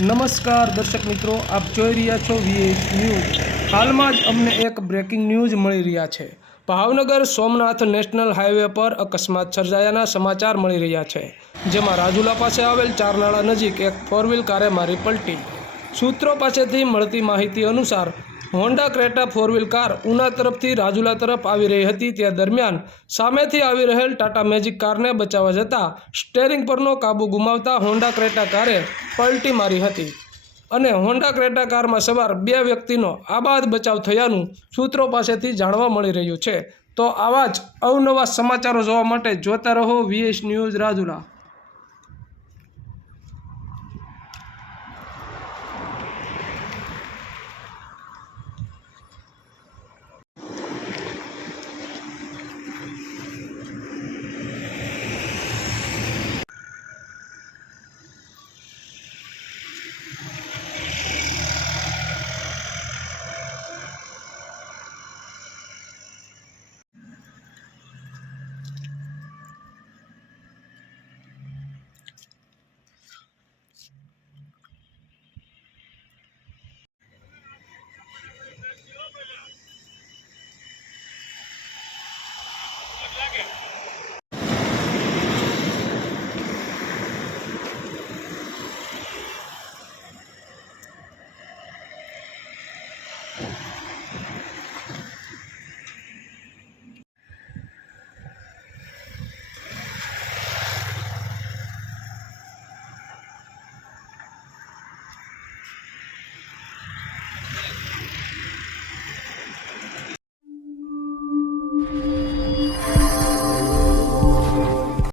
નમસ્કાર દર્શક મિત્રો, આપ જોઈ રહ્યા છો VH ન્યૂઝ। હાલમાં જ અમને એક બ્રેકિંગ ન્યૂઝ મળી રહ્યા છે। ભાવનગર સોમનાથ નેશનલ હાઈવે પર અકસ્માત સર્જાયાના સમાચાર મળી રહ્યા છે, જેમાં રાજુલા પાસે આવેલ ચારનાળા નજીક એક 4 વ્હીલ કારે મારી પલટી। સૂત્રો પાસેથી મળતી માહિતી અનુસાર Honda Creta 4 wheel car Una તરફથી રાજુલા તરફ આવી રહી હતી। તે દરમિયાન સામેથી આવી રહેલ ટાટા મેજિક કારને બચાવવા જતાં સ્ટેરિંગ પરનો કાબુ ગુમાવતા હોન્ડા ક્રેટા કારે પલટી મારી હતી અને હોન્ડા ક્રેટા કારમાં સવાર 2 વ્યક્તિનો આબાદ બચાવ થયાનું સૂત્રો પાસેથી જાણવા મળી રહ્યું છે। તો આવા જ અવનવા સમાચારો જોવા માટે જોતા રહો VH ન્યૂઝ રાજુલા। લાગે